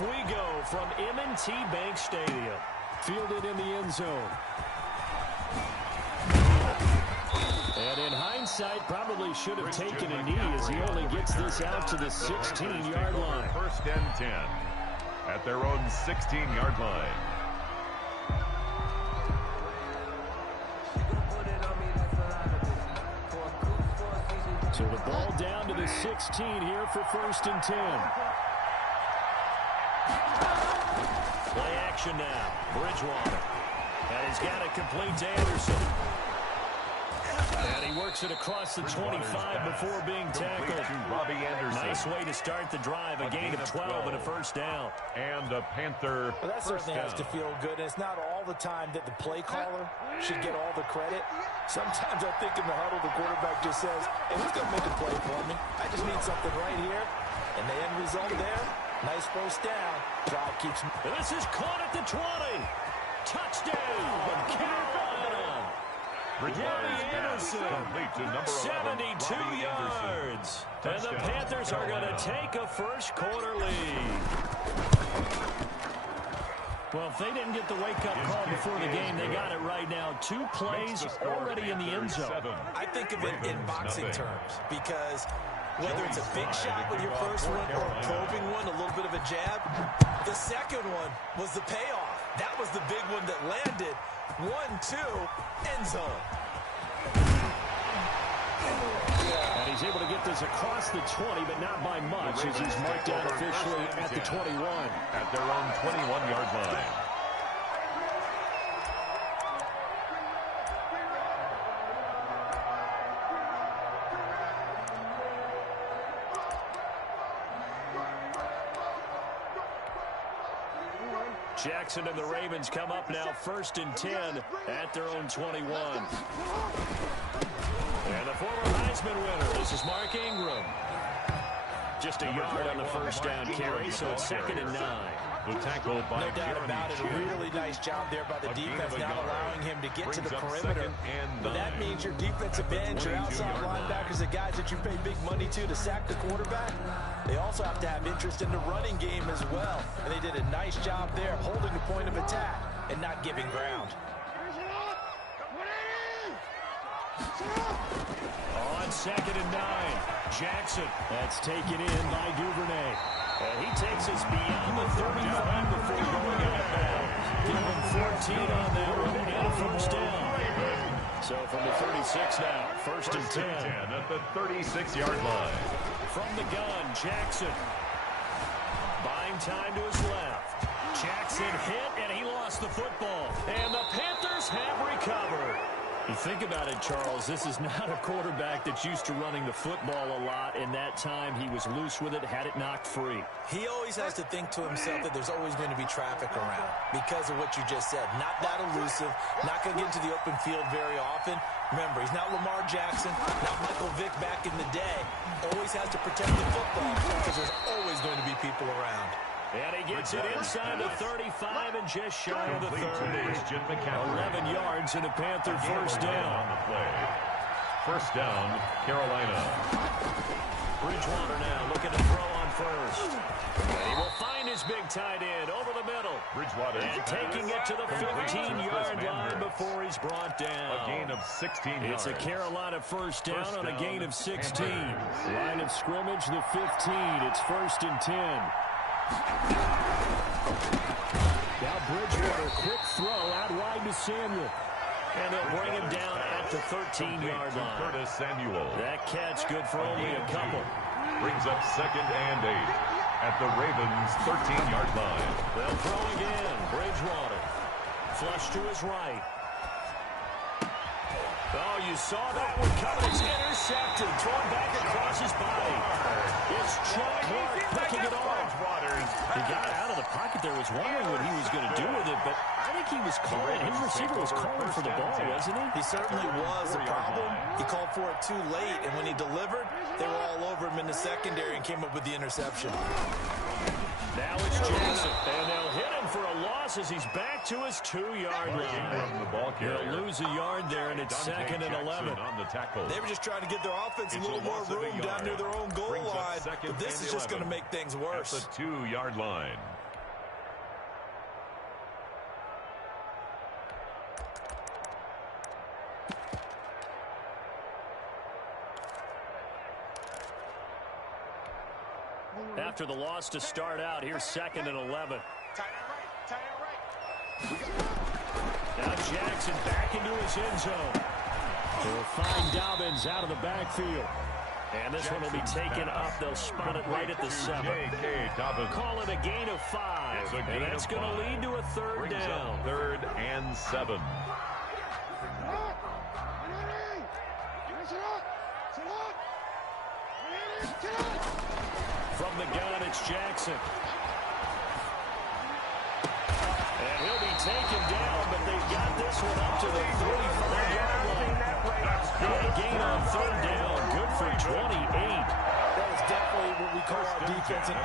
Off we go from M&T Bank Stadium. Fielded in the end zone. And in hindsight, probably should have taken a knee as he only gets this out to the 16-yard line. First and 10 at their own 16-yard line. So the ball down to the 16 here for first and 10. Play action now. Bridgewater. And he's got it complete to Anderson. And he works it across the 25 before being tackled. Nice way to start the drive. A gain of 12 and a first down. And a Panther. Well, that certainly has to feel good. And it's not all the time that the play caller should get all the credit. Sometimes I think in the huddle, the quarterback just says, hey, who's going to make a play for me? I just need something right here. And the end result there, nice first down. Drive keeps. And this is caught at the 20. Touchdown, Carolina. Gary Anderson, 72 yards. And the Panthers are going to take a first quarter lead. Well, if they didn't get the wake-up call before the game, they got it right now. 2 plays already in the end zone. I think of it in boxing terms because whether it's a big shot with your first one or a probing one, a little bit of a jab, the second one was the payoff. That was the big one that landed. 1-2, end zone. And he's able to get this across the 20, but not by much, as he's marked out officially at the 21. At their own 21-yard line. Jackson and the Ravens come up now first and 10 at their own 21. And the former Heisman winner, this is Mark Ingram. Just a yard on the first down carry, so it's 2nd and 9. The tackle by no doubt about it. A really nice job there by the defense, now allowing him to get to the perimeter. But that means your defensive ends, your outside linebackers, the guys that you pay big money to sack the quarterback, they also have to have interest in the running game as well. And they did a nice job there, holding the point of attack and not giving ground. On 2nd and 9, Jackson. That's taken in by Duvernay. And he takes us beyond the 35 before going out of bounds. Give him 14 on that one and a first down. So from the 36 now, first and 10. At the 36-yard line. From the gun, Jackson. Buying time to his left. Jackson hit, and he lost the football. And the Panthers have recovered. You think about it, Charles, this is not a quarterback that's used to running the football a lot. In that time, he was loose with it, had it knocked free. He always has to think to himself that there's always going to be traffic around because of what you just said. Not that elusive, not going to get into the open field very often. Remember, he's not Lamar Jackson, not Michael Vick back in the day. Always has to protect the football because there's always going to be people around. And he gets it inside the 35 and just shy of the 30. 11 yards and a Panther first down. First down, Carolina. Bridgewater now looking to throw on first. And he will find his big tight end over the middle. Bridgewater. And taking it to the 15-yard line before he's brought down. A gain of 16 yards. It's a Carolina first down on a gain of 16. Line of scrimmage, the 15. It's first and 10. Now Bridgewater, quick throw out wide to Samuel. And they'll bring him down at the 13-yard line. Curtis Samuel. That catch good for only a couple. Brings up 2nd and 8 at the Ravens' 13-yard line. They'll throw again. Bridgewater. Flush to his right. Oh, you saw that one coming. It's intercepted. Thrown back across his body. It's Chuck Clark picking it off. He got out of the pocket there, was wondering what he was going to do with it, but I think he was calling. His receiver was calling for the ball, wasn't he? He certainly was. The problem, he called for it too late, and when he delivered, they were all over him in the secondary and came up with the interception. Now it's Jackson, and they'll hit him for a loss as he's back to his 2-yard line. They'll lose a yard there, and it's 2nd and 11. They were just trying to give their offense a little more room down near their own goal line, but this is just going to make things worse. At the 2-yard line. after the loss to start out. Here's 2nd and 11. Now Jackson back into his end zone. They'll find Dobbins out of the backfield. And this one will be taken up. They'll spot it right at the 7. Call it a gain of 5. And that's going to lead to a 3rd down. 3rd and 7. From the gun, it's Jackson. And he'll be taken down, but they've got this one up to the 45-yard line. A gain on 3rd down, good for 28. That is definitely what we call our defense. And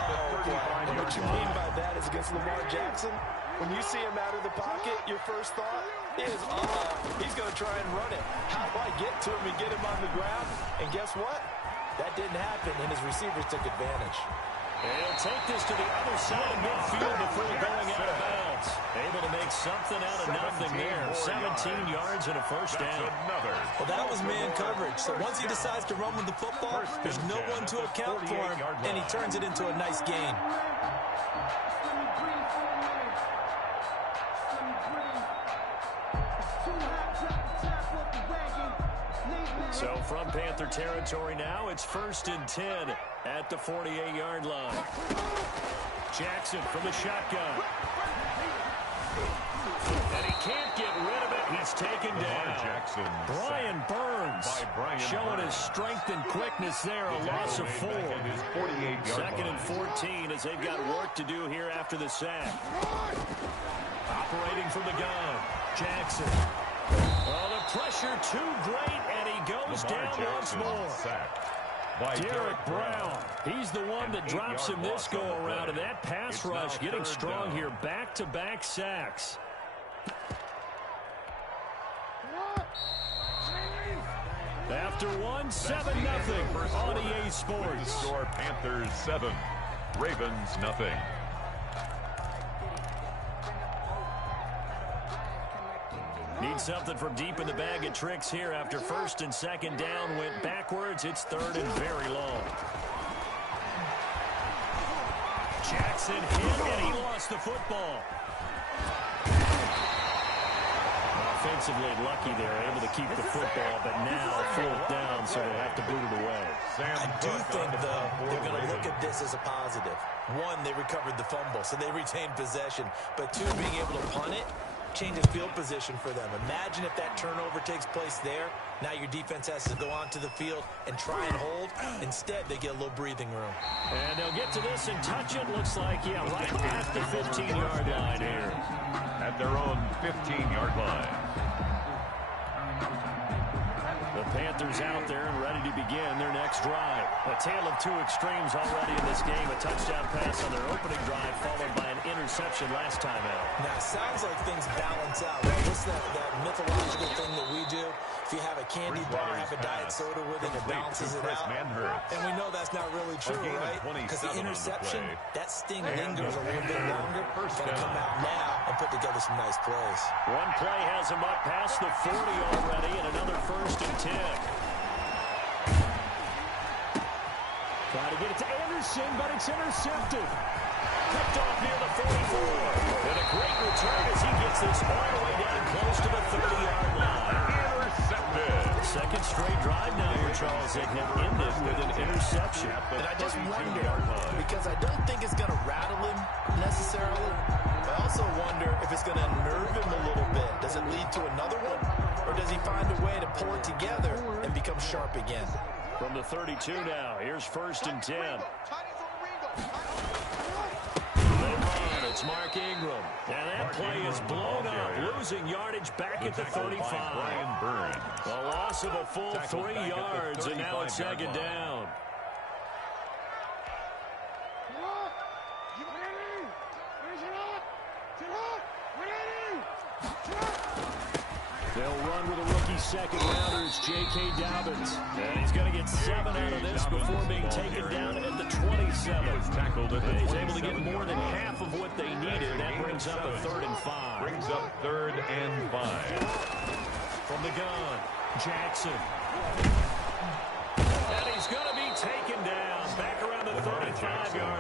what you mean by that is against Lamar Jackson, when you see him out of the pocket, your first thought is, he's going to try and run it. How do I get to him and get him on the ground? And guess what? That didn't happen, and his receivers took advantage. And he'll take this to the other side of midfield before going out of bounds. Able to make something out of nothing there. 17 yards and a 1st down. Well, that was man coverage. So once he decides to run with the football, there's no one to account for him, and he turns it into a nice gain. So from Panther territory now, it's 1st and 10 at the 48-yard line. Jackson from the shotgun. And he can't get rid of it. He's taken down. Brian Burns showing his strength and quickness there. A loss of 4. 2nd and 14 as they've got work to do here after the sack. Operating from the gun, Jackson. Oh, the pressure too great, and he goes down once more. Derek Brown, he's the one that drops him this go-around, and that pass rush getting strong here. Back-to-back sacks. After one, 7-0 on EA Sports. Score Panthers 7, Ravens nothing. Need something from deep in the bag of tricks here after 1st and 2nd down went backwards. It's 3rd and very long. Jackson hit, and he lost the football. Offensively lucky they're able to keep the football, but now 4th down, so they have to boot it away. I do think, though, they're going to look at this as a positive. 1, they recovered the fumble, so they retained possession. But 2, being able to punt it changes field position for them. Imagine if that turnover takes place there. Now your defense has to go onto the field and try and hold. Instead, they get a little breathing room. And they'll get to this and touch it. Looks like, yeah, right at the 15-yard line here. At their own 15-yard line. The Panthers out there and ready to begin their next drive. A tale of 2 extremes already in this game. A touchdown pass on their opening drive followed by an interception last time out. Now, it sounds like things balance out. Right? What's that mythological thing that we do? If you have a candy bar, have a diet soda with it, it balances it out. And we know that's not really true, right? Because the interception, that sting lingers a little bit longer. Got to come out now and put together some nice plays. One play has him up past the 40 already, and another 1st and 10. Trying to get it to Anderson, but it's intercepted. Picked off near the 44. And a great return as he gets this all the way down close to the 30-yard line. Intercepted. 2nd straight drive now here, Charles. They have ended with an interception. And I just wonder, because I don't think it's going to rattle him necessarily, I also wonder if it's going to nerve him a little bit. Does it lead to another one? Or does he find a way to pull it together and become sharp again? From the 32 now, here's 1st and 10. It's Mark Ingram. And that play is blown up, losing yardage back at the 35. A loss of a full 3 yards, and now it's 2nd down. They'll run with a rookie 2nd rounder. It's J.K. Dobbins. And he's going to get 7 out of this before being taken down at the 27. And he's able to get more than half of what they needed. That brings up a 3rd and 5. Brings up 3rd and 5. From the gun, Jackson. And he's going to be taken down. Back around the 35-yard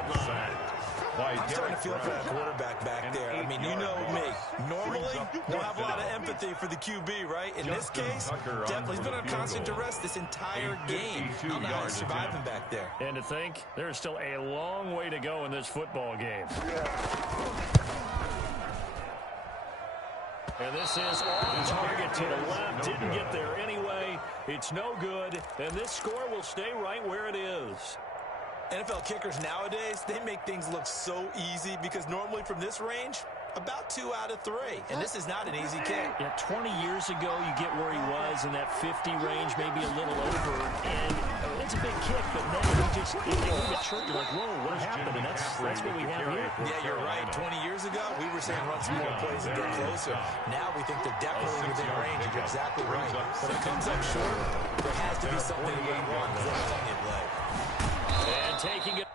I'm starting to feel for that quarterback back there. I mean, you know me. Normally, we'll have a lot of empathy for the QB, right? In this case, definitely. He's been on constant duress this entire game. I don't know how he's surviving back there. And to think, there's still a long way to go in this football game. And this is on target to the left. Didn't get there anyway. It's no good. And this score will stay right where it is. NFL kickers nowadays, they make things look so easy because normally from this range, about 2 out of 3. And this is not an easy kick. Yeah, 20 years ago, you get where he was in that 50 range, maybe a little over. And it's a big kick, but then you get short. You're like, whoa, what happened? And that's what we have here. Yeah, you're right. 20 years ago, we were saying run some more plays and get closer. Now we think they're definitely within range. You're exactly right. When it comes up short, there has to be something going on because they're plenty of play. And taking it.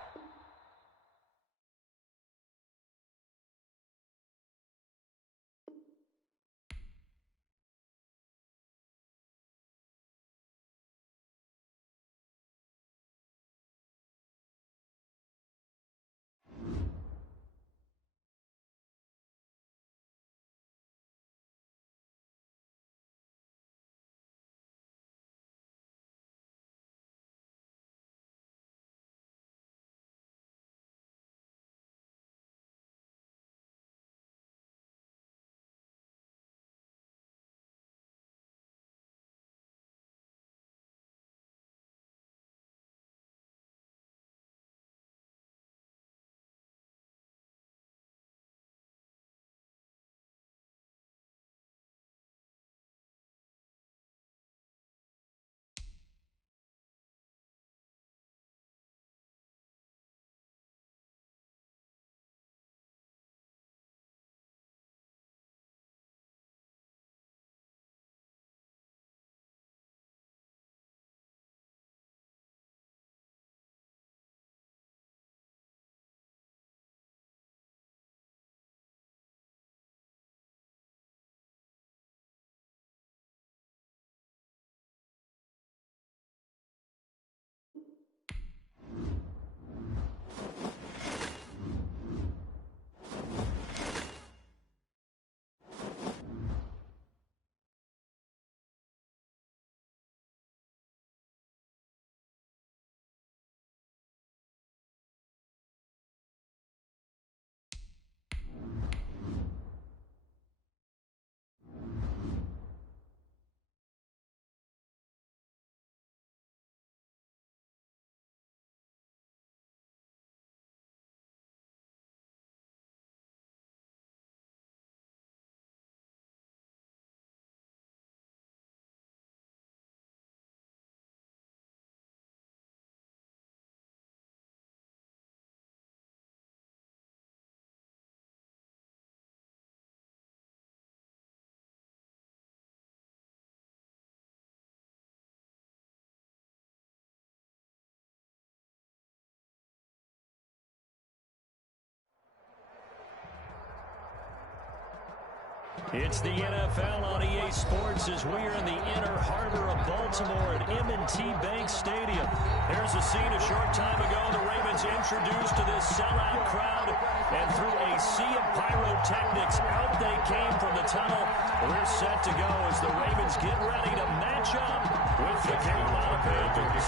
It's the NFL on EA Sports as we are in the inner harbor of Baltimore at M&T Bank Stadium. There's a scene a short time ago. The Ravens introduced to this sellout crowd, and through a sea of pyrotechnics, out they came from the tunnel. We're set to go as the Ravens get ready to match up with the Carolina Panthers.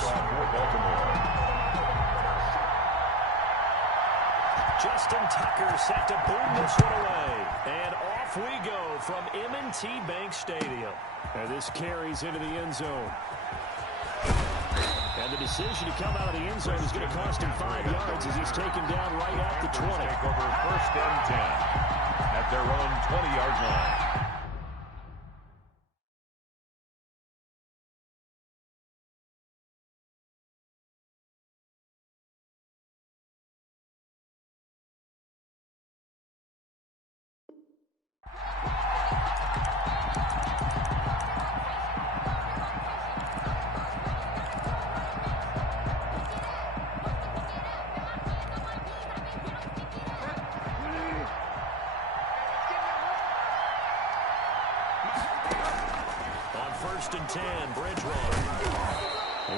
Justin Tucker set to boom this one away. And off we go from M&T Bank Stadium. And this carries into the end zone. And the decision to come out of the end zone is going to cost him 5 yards as he's taken down right at the 20. Take over 1st and 10 at their own 20-yard line.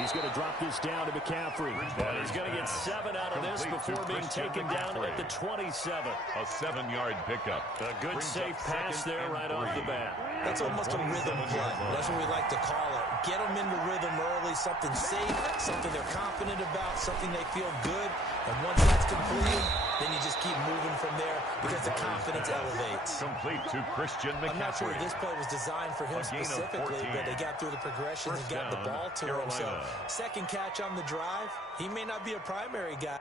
He's going to drop this down to McCaffrey. And he's going to get 7 out of this before being taken down at the 27. A 7-yard pickup. A good safe pass there right off the bat. That's almost a rhythm play. That's what we like to call it. Get them into rhythm early, something safe, something they're confident about, something they feel good. And once that's completed, then you just keep moving from there because the confidence elevates. Complete to Christian McCaffrey. I'm not sure if this play was designed for him specifically, but they got through the progressions and got the ball to him. So second catch on the drive, he may not be a primary guy.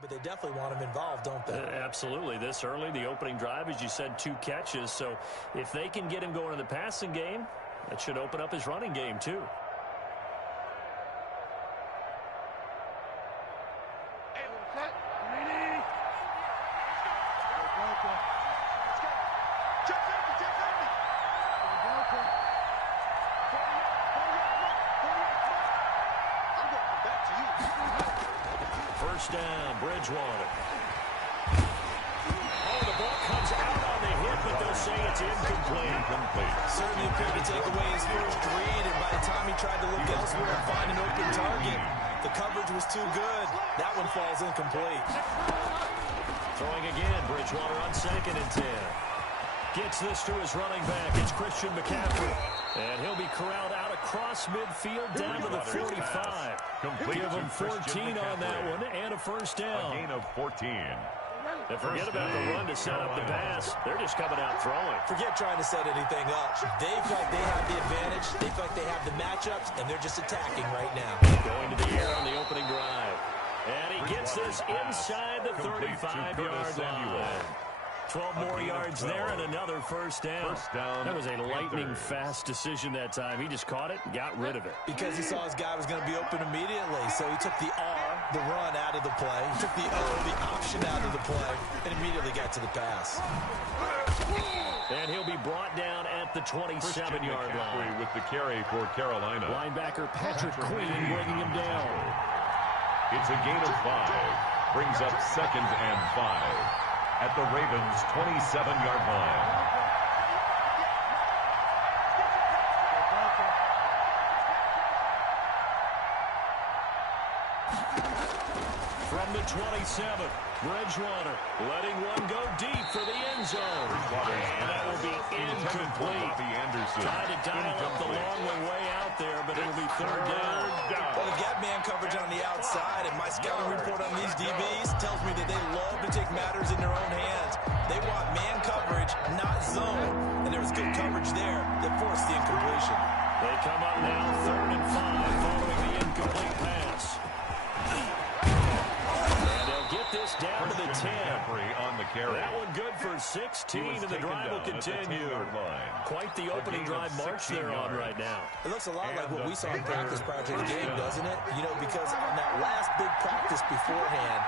But they definitely want him involved, don't they? Absolutely. This early, the opening drive, as you said, 2 catches. So if they can get him going in the passing game, that should open up his running game too. First down, Bridgewater. Oh, the ball comes out on the hit, but they'll say it's incomplete. Certainly appeared to take away his first read, and by the time he tried to look elsewhere and find an open target, the coverage was too good. That one falls incomplete. Throwing again, Bridgewater on 2nd and 10. Gets this to his running back. It's Christian McCaffrey. And he'll be corralled out across midfield down to the 45. Give him 14 on that one and a first down. A gain of 14. And forget about the run to set up the pass. They're just coming out throwing. Forget trying to set anything up. They feel like they have the advantage. They feel like they have the matchups, and they're just attacking right now. Going to the air on the opening drive. And he gets this inside the 35-yard line. 12 more yards there and another first down. That was a lightning-fast decision that time. He just caught it and got rid of it. Because he saw his guy was going to be open immediately. So he took the R, the run, out of the play. He took the O, the option, out of the play, and immediately got to the pass. And he'll be brought down at the 27-yard line. With the carry for Carolina. Linebacker Patrick Queen bringing him down. It's a gain of 5. Brings up 2nd and 5. At the Ravens' 27-yard line. From the 27, Bridgewater letting one go deep for the end zone. And that will be incomplete. Tried to dial up the long way out there, but it'll be 3rd down. Well, they've got man coverage on the outside, and my scouting report on these DBs tells me that they love to take matters in their own hands. They want man coverage, not zone. And there was good coverage there that forced the incompletion. They come up now 3rd and 5 following the incomplete pass. And they'll get this down to the 10. On the carry. That one good for 16, and the drive will continue. Quite the opening drive march they're on right now. It looks a lot like what we saw in practice prior to the game, doesn't it? You know, because on that last big practice beforehand,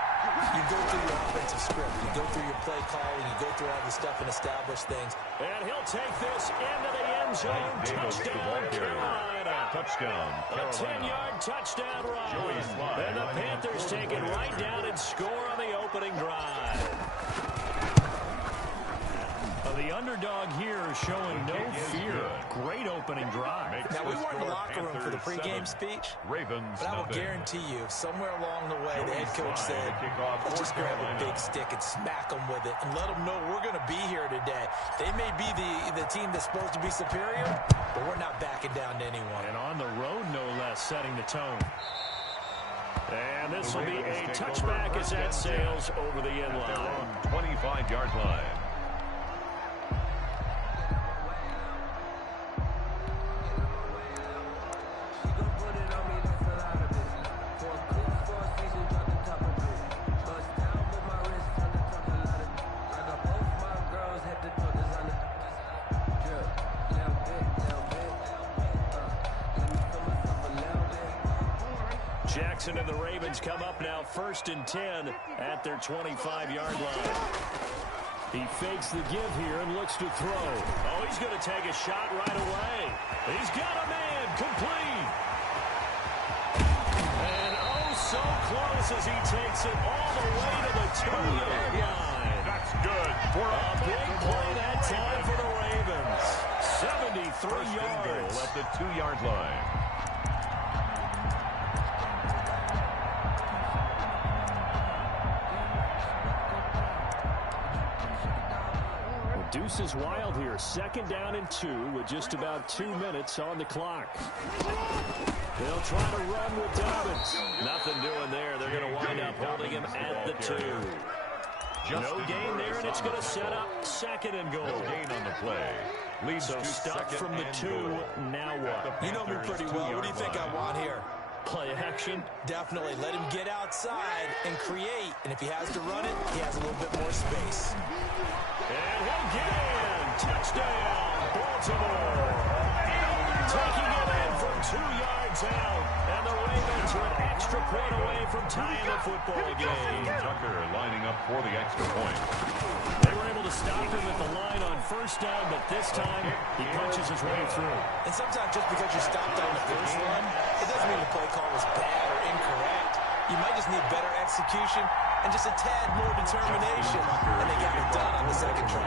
you go through your offensive script. You go through your play calling. You go through all the stuff and establish things. And he'll take this into the end zone. Touchdown, Carolina. Touchdown, A 10-yard touchdown run. And the Panthers take it right down and score on the opening drive. The underdog here is showing no fear. Great opening drive. Now, we weren't in the locker room for the pregame speech, but I will guarantee you, somewhere along the way, the head coach said, let's just grab a big stick and smack them with it and let them know we're going to be here today. They may be the team that's supposed to be superior, but we're not backing down to anyone. And on the road, no less, setting the tone. And this will be a touchback as that sails over the end line. 25-yard line. Jackson and the Ravens come up now 1st and 10 at their 25-yard line. He fakes the give here and looks to throw. Oh, he's going to take a shot right away. He's got a man complete. And oh, so close as he takes it all the way to the 2-yard line. That's good. For a big play that time for the Ravens. 73 yards at the 2-yard line. Deuce is wild here. 2nd down and 2 with just about 2 minutes on the clock. They'll try to run with Dobbins. Nothing doing there. They're going to wind up holding him at the 2. No gain there, and it's going to set up 2nd and goal. No gain on the play. Leads so stop from the 2. Now what? You know me pretty well. What do you think I want here? Play action? Definitely. Let him get outside and create. And if he has to run it, he has a little bit more space. And he'll get in. Touchdown, Baltimore. Taking it in from 2 yards out. And the Ravens are an extra point away from tying the football game. Tucker lining up for the extra point. They were able to stop him at the line on 1st down, but this time he punches his way through. And sometimes just because you stopped on the first run, it doesn't mean the play call was bad or incorrect. You might just need better execution and just a tad more determination. And they got it done on the 2nd try.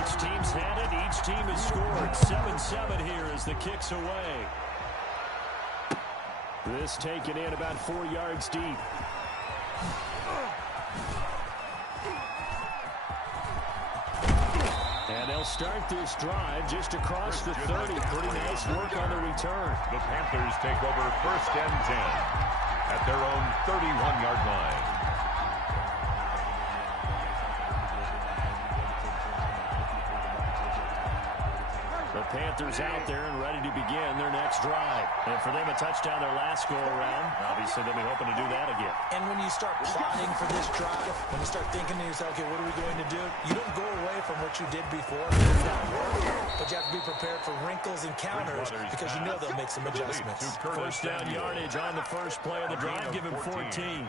Each team's had it. Each team has scored. 7-7 here as the kick's away. This taken in about 4 yards deep. And they'll start this drive just across the 30. Pretty nice work on the return. The Panthers take over 1st and 10 at their own 31-yard line. The Panthers out there and ready to begin their next drive. And for them, a touchdown their last go-around. Obviously, they'll be hoping to do that again. And when you start plotting for this drive, when you start thinking to yourself, okay, what are we going to do? You don't go away from what you did before. It's not working. But you have to be prepared for wrinkles and counters because you know they'll make some adjustments. 1st down yardage on the first play of the drive. Give him 14.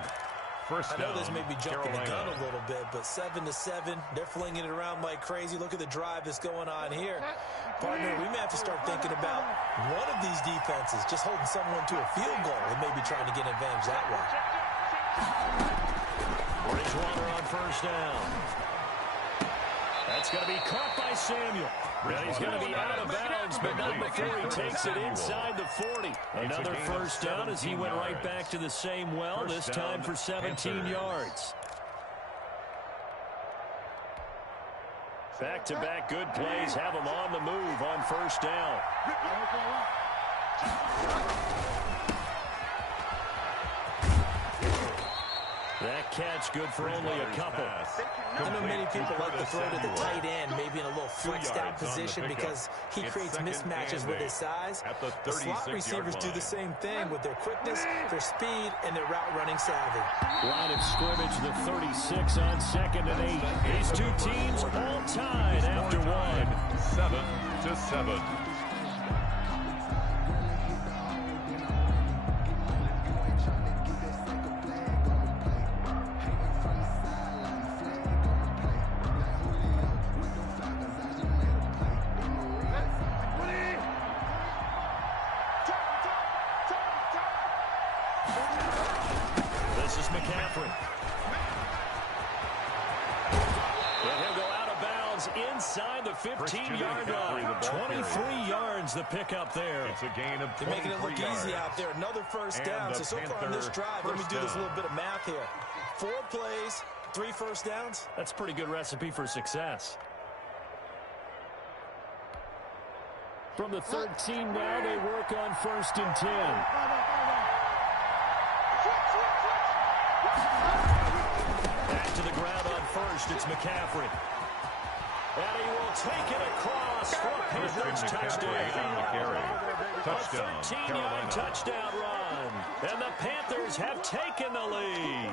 I know this may be jumping the gun a little bit, but 7-7, they're flinging it around like crazy. Look at the drive that's going on here. Partner, we may have to start thinking about one of these defenses just holding someone to a field goal and maybe trying to get an advantage that way. Bridgewater on 1st down. That's going to be caught by Samuel. He's going to be out of bounds, but not before he takes it inside the 40. Another 1st down as he went right back to the same well, this time for 17 yards. Back-to-back good plays have him on the move on 1st down. That catch good for only a couple. I know many people like to throw to the tight end, maybe in a little flexed out position because he creates mismatches with his size. The slot receivers do the same thing with their quickness, their speed, and their route running savvy. Line of scrimmage, the 36 on 2nd and 8. These two teams all tied after one. 7-7. Inside the 15-yard line. 23 yards the pickup there. It's a gain of 23 They're making it look easy out there. Another 1st down. So far on this drive, let me do this little bit of math here. 4 plays, 3 1st downs. That's a pretty good recipe for success. From the 13 now, they work on 1st and 10. Back to the ground on 1st. It's McCaffrey. And he will take it across for a Panthers touchdown. Touchdown. A 13-yard touchdown run. And the Panthers have taken the lead.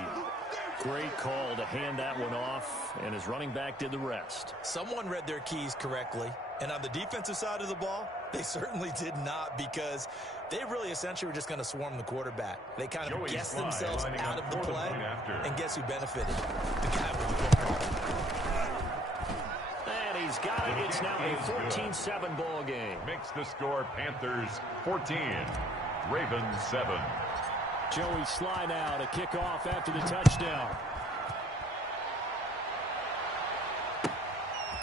Great call to hand that one off, and his running back did the rest. Someone read their keys correctly And on the defensive side of the ball, they certainly did not, because they really essentially were just going to swarm the quarterback. They kind of guessed themselves out of the play, and guess who benefited? The guy with the football. And he's got it. It's now a 14-7 ball game. Makes the score Panthers 14, Ravens 7. Joey slide out, a kickoff after the touchdown.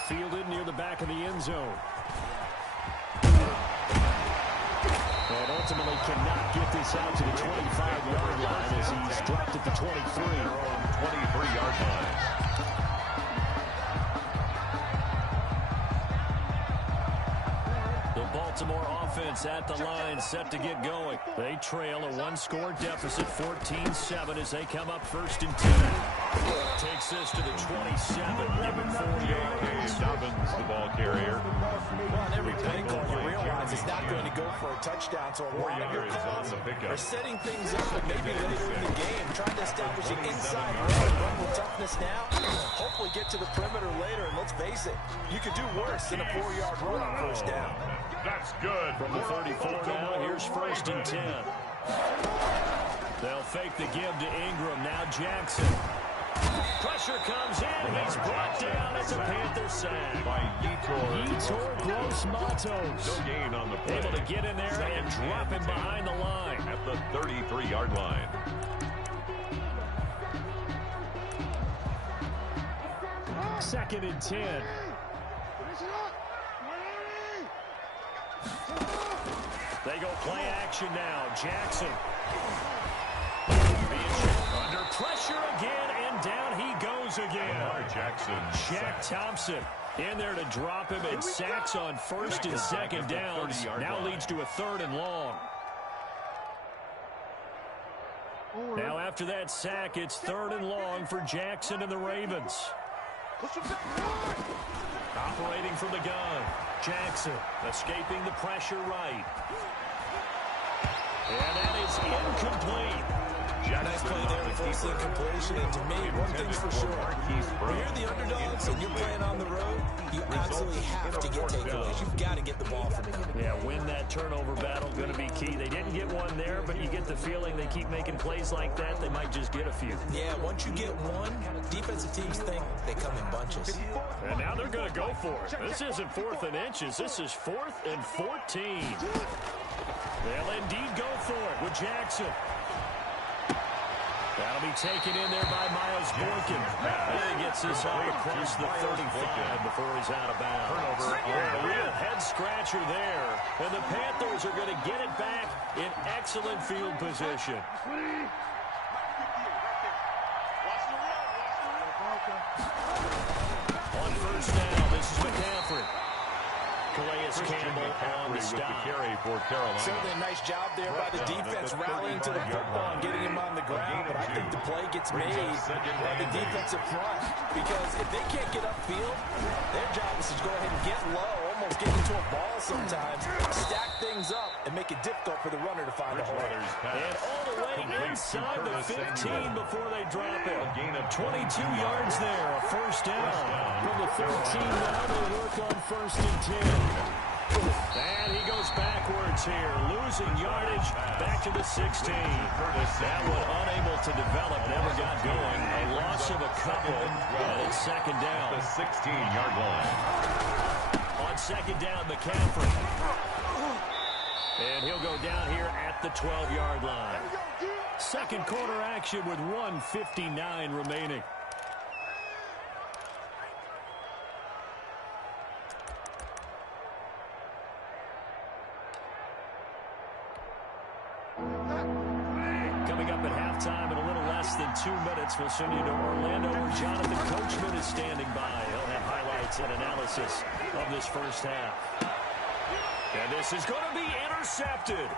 Fielded near the back of the end zone. And ultimately cannot get this out to the 25-yard line as he's dropped at the 23. 23-yard line. The Baltimore offense at the line, set to get going. They trail a one-score deficit, 14-7, as they come up 1st and 10. Takes this to the 27, given 4 yards. Dobbins, the ball carrier. Well, on every play call, you realize it's not going to go for a touchdown, so a lot of your calls are setting things up, and maybe later in the game, trying to establish an inside run with toughness now, hopefully get to the perimeter later, and let's face it, you could do worse than a 4-yard run on 1st down. That's good. From the 34 now, here's 1st and 10. They'll fake the give to Ingram. Now Jackson. Pressure comes in. He's brought down. It's a Panther sack. By Yetur Gross-Matos. No gain on the play. Able to get in there and drop him behind the line. At the 33-yard line. Second and 10. They go play action now. Jackson. Under pressure again, and down he goes again. Jackson. Shaq Thompson in there to drop him, and sacks on 1st and 2nd downs. Now leads to a 3rd and long. Now after that sack, it's 3rd and long for Jackson and the Ravens. Operating from the gun. Jackson escaping the pressure right. And that is incomplete. Nice play there to force the incompletion. And to me, one thing's for sure. When you're the underdogs and you're playing on the road, you absolutely have to get takeaways. You've got to get the ball from them. Yeah, win that turnover battle, going to be key. They didn't get one there, but you get the feeling they keep making plays like that, they might just get a few. Yeah, once you get one, defensive teams think they come in bunches. And now they're going to go for it. This isn't 4th and inches. This is 4th and 14. They'll indeed go for it with Jackson. That'll be taken in there by Miles Boykin. And he gets this all across the 35 before he's out of bounds. A real head-scratcher there. And the Panthers are going to get it back in excellent field position. On 1st down, this is McCaffrey. Calais Campbell on the stop. Carry for Carolina. Certainly a nice job there by the defense rallying to the football and getting him on the ground. But I think the play gets made by the defensive front, because if they can't get upfield, their job is to go ahead and get low, almost get into a ball sometimes, stack things up, and make it difficult for the runner to find a hole. And all the way inside the 15 before they drop it. 22 yards there, a 1st down. From the 13 now, they work on 1st and 10. And he goes backwards here, losing yardage back to the 16. That one unable to develop, never got going. A loss of a couple, and it's 2nd down. The 16-yard line. On 2nd down, McCaffrey. And he'll go down here at the 12-yard line. 2nd quarter action with 1:59 remaining. Coming up at halftime in a little less than 2 minutes, we'll send you to Orlando where Jonathan Coachman is standing by. He'll have highlights and analysis of this 1st half. And this is going to be intercepted.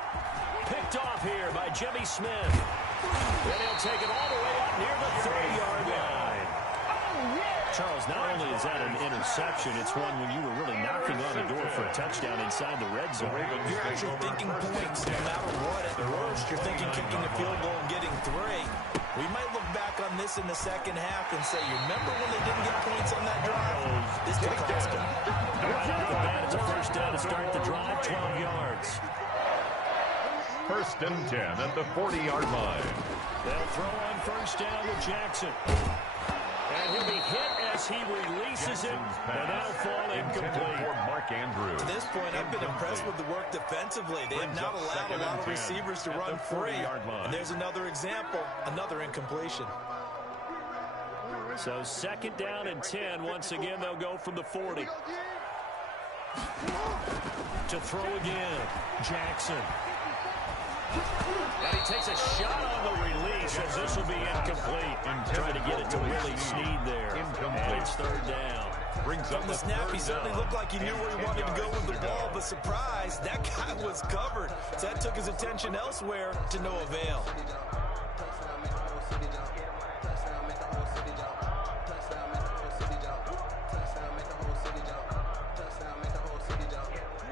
Picked off here by Jimmy Smith. Then he'll take it all the way up near the 30-yard line. Charles, not only is that an interception, it's one when you were really knocking on the door for a touchdown inside the red zone. You're actually thinking points no matter what. At worst, you're thinking kicking a field goal and getting 3. We might look back on this in the second half and say, you remember when they didn't get points on that drive? This could cost them. Right off the bat, it's a first down to start the drive, 12 yards. First and 10 at the 40-yard line. They'll throw on first down with Jackson. And he'll be hit as he releases it, and that'll fall incomplete. For Mark Andrews. To this point, I've been impressed with the work defensively. They have not allowed a lot of receivers to run free. And there's another example, another incompletion. So second down and 10. Once again, they'll go from the 40. To throw again, Jackson. And he takes a shot on the release as this will be incomplete. Trying to get it to Willie Snead there. And it's third down. From the snap, he certainly looked like he knew where he wanted to go with the ball, but surprise, that guy was covered. So that took his attention elsewhere to no avail.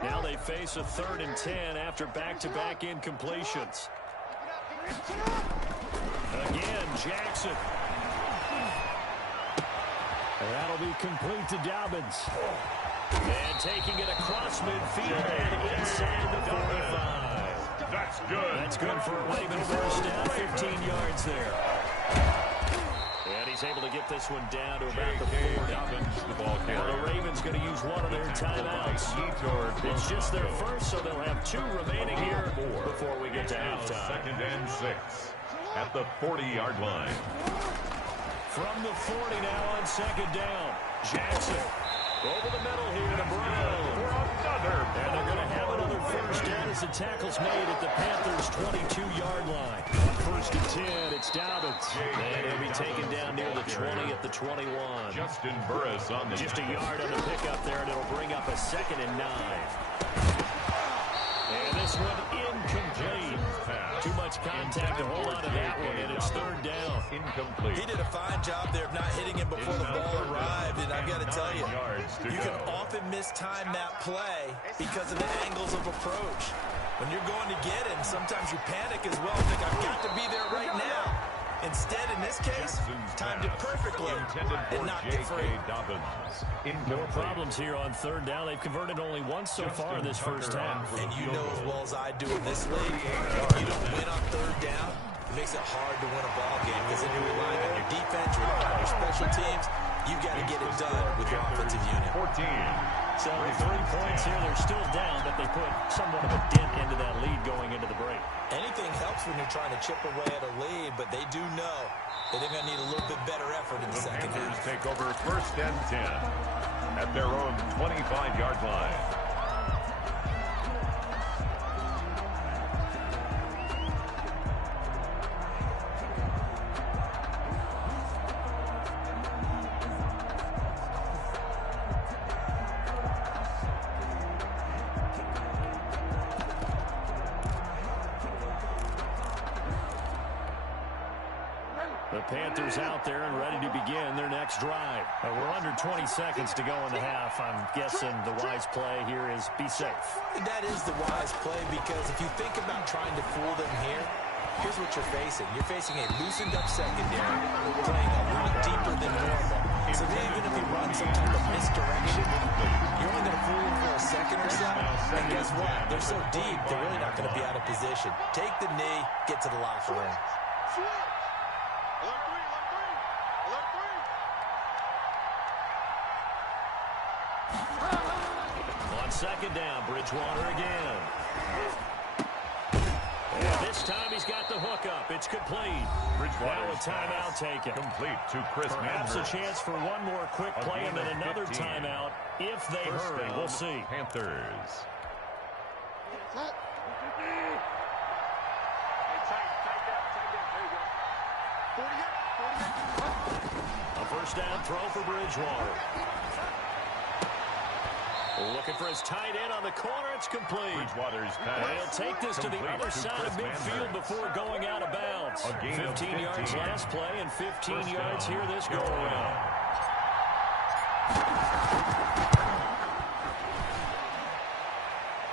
Now they face a third and 10 after back-to-back incompletions. Again, Jackson. And that'll be complete to Dobbins. And taking it across midfield and inside the 45. That's good. That's good for a Raven first down, 15 yards there. And he's able to get this one down to about the 40. Now the Ravens going to use one of their timeouts. It's just their first, so they'll have two remaining here before we get to halftime. Second and 6 at the 40-yard line. From the 40 now on second down. Jackson over the middle here to Brown. And they're going to have another first down as the tackle's made at the Panthers' 22-yard line. On first and 10, it's Dobbins. And he'll be taken down near the 20 at the 21. Justin Burris on the Just a yard on the pickup there, and it'll bring up a second and 9. And this one incomplete. Too much contact to hold on to that one, and it's third down. Incomplete. He did a fine job there of not hitting him before the ball arrived, and I've got to tell you, you can often mistime that play because of the angles of approach. When you're going to get him, sometimes you panic as well, think, I've got to be there right now. Instead, in this case, timed it perfectly and knocked it free. More problems here on third down. They've converted only once so far in this first half. And you know as well as I do in this league, if you don't win on third down, it makes it hard to win a ball game because then you're relying on your defense, you're relying on your special teams. You've got to get it done with your offensive unit. 14. So 3 points here. They're still down, but they put somewhat of a dent into that lead going into the break. Anything helps when you're trying to chip away at a lead, but they do know that they're going to need a little bit better effort in the second half. Take over first and 10 at their own 25-yard line. The Panthers out there and ready to begin their next drive. We're under 20 seconds to go in the half. I'm guessing the wise play here is be safe. That is the wise play because if you think about trying to fool them here, here's what you're facing. You're facing a loosened up secondary, playing a lot deeper than normal. So even if you run some type of misdirection, you're only going to fool them for a second or so. And guess what? They're so deep, they're really not going to be out of position. Take the knee, get to the locker room. On second down, Bridgewater again. And this time he's got the hook up. It's complete. Now a timeout taken. Complete to Chris Perhaps Manders. a chance for one more quick play and then another timeout if they hurry. We'll see. Panthers. A first down throw for Bridgewater. Looking for his tight end on the corner. It's complete. Bridgewater's pass. And he'll take this to the other side of midfield before going out of bounds. 15 yards last play and 15 yards here this go-around.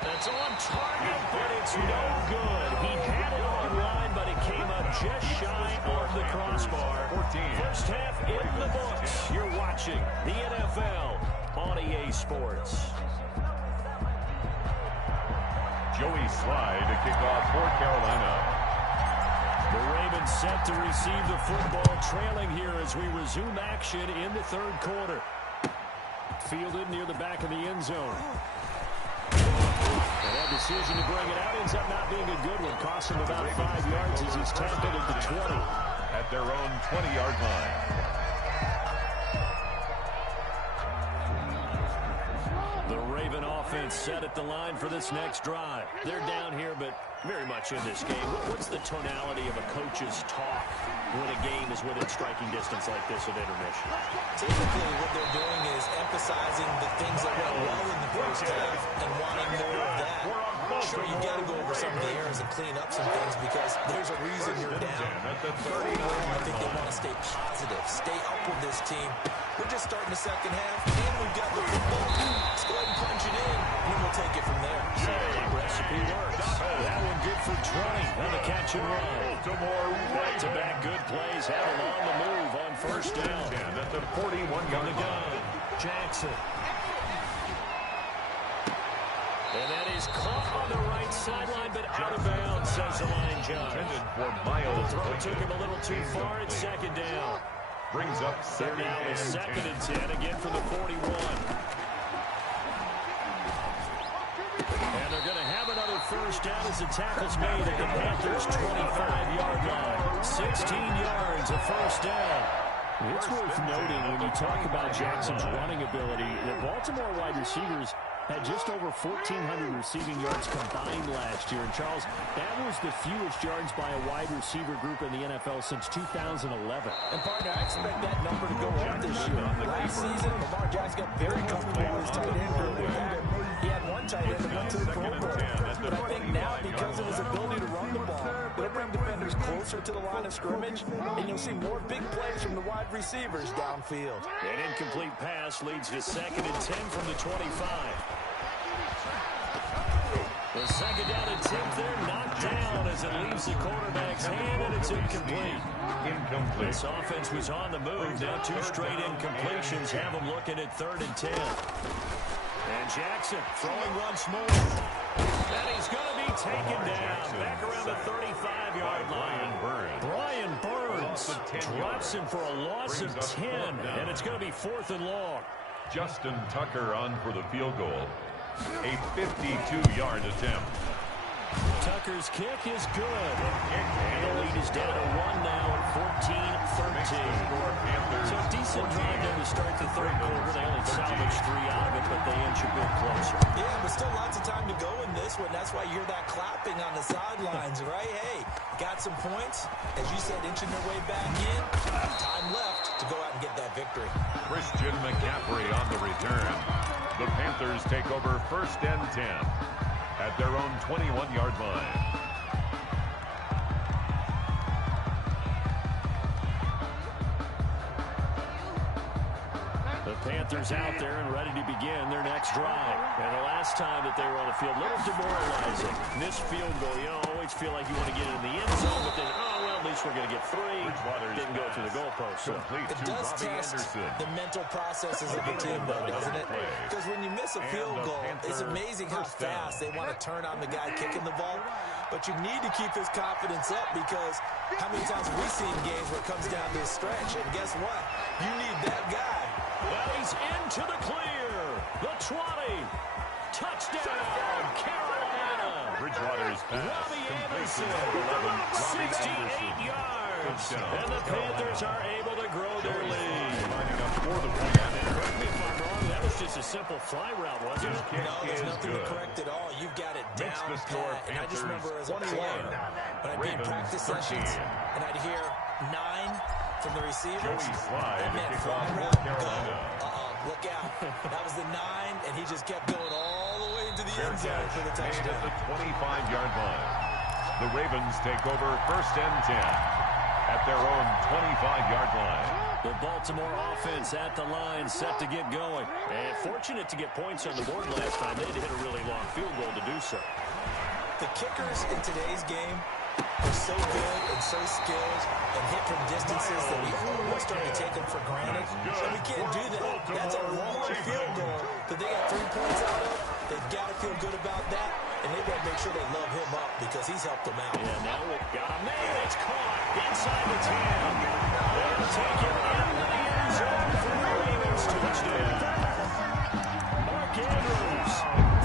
That's on target, but it's no good. He had it online, but it came up just shy of the crossbar. First half in the books. You're watching the NFL on EA Sports. Joey Slye to kick off for Carolina. The Ravens set to receive the football, trailing here as we resume action in the third quarter. Fielded near the back of the end zone. And that decision to bring it out ends up not being a good one. Cost him about 5 yards as he's tackled at the 20. At their own 20-yard line. The Raven offense set at the line for this next drive. They're down here, but very much in this game. What's the tonality of a coach's talk when a game is within striking distance like this at intermission? Typically, what they're doing is emphasizing the things that went well in the first half and wanting more of that. Sure, you got to go over some of the errors and clean up some things because there's a reason you're down. But overall, I think they want to stay positive, stay up with this team. We're just starting the second half, and we've got the football. Let's go ahead and punch it in, and then we'll take it from there. That recipe works. That one good for 20 on the catch and run. Back-to-back good plays have him on the move on first down. At the 41-yard line. Jackson. And that is caught on the right sideline, but out of bounds, says the line judge. Intended for Miles. The throw took him a little too far at second down. Brings up second and 10 again for the 41. And they're going to have another first down as the tackle's made at the Panthers' 25-yard line. 16 yards, a first down. It's worth noting when you talk about Jackson's running ability that Baltimore wide receivers had just over 1,400 receiving yards combined last year. And, Charles, that was the fewest yards by a wide receiver group in the NFL since 2011. And, partner, I expect that number to go up this year. Last season, Lamar Jackson got very comfortable with his tight end group. He had one tight end that went to the Pro Bowl. But I think now, because of his ability to run the ball, it'll bring defenders closer to the line of scrimmage, and you'll see more big plays from the wide receivers downfield. An incomplete pass leads to 2nd and 10 from the 25. The second down and 10 there, knocked down as it leaves the quarterback's hand, and it's incomplete. This offense was on the move. Now 2 straight incompletions have them looking at 3rd and 10. And Jackson throwing once more. And he's going to be taken down back around the 35-yard line. Brian Burns drops him for a loss of 10, and it's going to be 4th and long. Justin Tucker on for the field goal. A 52-yard attempt. Tucker's kick is good. And the lead is down to 1 now at 14-13. So decent drive there to start the third quarter. They only salvaged 3 out of it, but they inch a bit closer. Yeah, but still lots of time to go in this one. That's why you hear that clapping on the sidelines, right? Hey, got some points. As you said, inching their way back in. Time left to go out and get that victory. Christian McCaffrey on the return. The Panthers take over 1st and 10 at their own 21-yard line. The Panthers out there and ready to begin their next drive. And the last time that they were on the field, a little demoralizing. Missed field goal. You always feel like you want to get in the end zone, but then, at least we're going to get 3. Didn't go through the goalpost. So. It does test the mental processes of the team, though, doesn't it? Because when you miss a field goal, it's amazing how fast they want to turn on the guy kicking the ball. But you need to keep his confidence up because how many times have we seen games where it comes down to a stretch? And guess what? You need that guy. Well, he's into the clear. The 20. Touchdown, Carolina. Bridgewater's pass. Robbie Anderson, 68 yards. And the Panthers are able to grow their lead. Correct me if I'm wrong, that was just a simple fly route, wasn't it? No, there's nothing to correct at all. You've got it down pat. And I just remember as a player, when I'd be in practice sessions, and I'd hear 9 from the receivers. That meant fly route, go. Look out. That was the 9, and he just kept going all the way into the end zone for the touchdown. At the 25-yard line. The Ravens take over 1st and 10 at their own 25-yard line. The some more offense at the line, set to get going. And fortunate to get points on the board last time. They had to hit a really long field goal to do so. The kickers in today's game are so good and so skilled and hit from distances that we almost start to take them for granted. And we can't do that. That's a long field goal that they got 3 points out of. They've got to feel good about that, and they've got to make sure they love him up because he's helped them out. Yeah, now we've got a man. It's caught inside the 10. They'll take him into the end zone for the Ravens touchdown. Mark Andrews,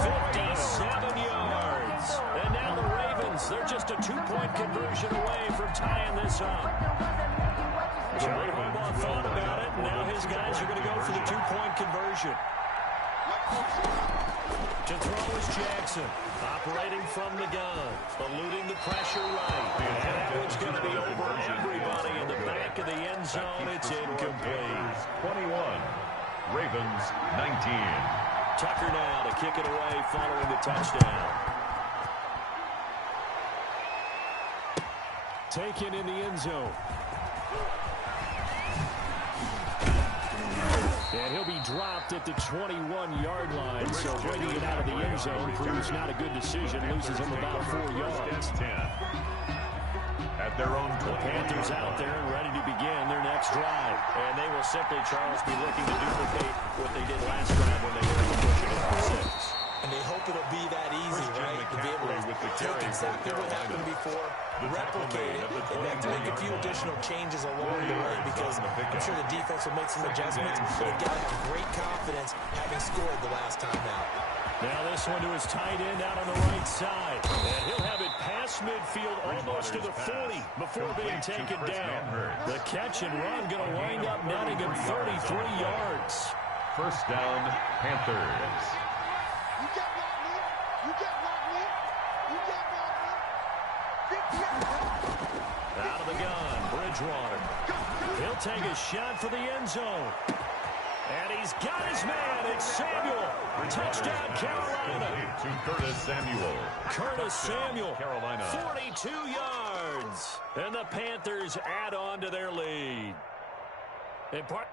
57 yards. And now the Ravens, they're just a 2-point conversion away from tying this up. John Harbaugh thought about it, and now his guys are going to go for the 2-point conversion. To throw is Jackson, operating from the gun, eluding the pressure right. And that one's going to be over everybody in the back of the end zone. It's incomplete. 21, Ravens 19. Tucker now to kick it away following the touchdown. Taken in the end zone. And he'll be dropped at the 21-yard line. So bringing it out of the end zone proves not a good decision. Loses him about 4 yards. At their own the Panthers out there and ready to begin their next drive. And they will simply, Charles, be looking to duplicate what they did last drive when they were able to push it up for 6. And they hope it'll be that easy, right? To be able to take exactly what happened before, replicate it, and then make a few additional changes along the way because I'm sure the defense will make some adjustments, but they've got great confidence having scored the last time out. Now this one to his tight end out on the right side. And he'll have it past midfield almost to the 40 before being taken down. The catch and run going to wind up netting him 33 yards. First down, Panthers. You get locked in. You get locked in. You get locked in. Out of the gun, Bridgewater. He'll take a shot for the end zone. And he's got his man. It's Samuel. Touchdown, Carolina. To Curtis Samuel. Curtis Samuel, Carolina. 42 yards. And the Panthers add on to their lead. In part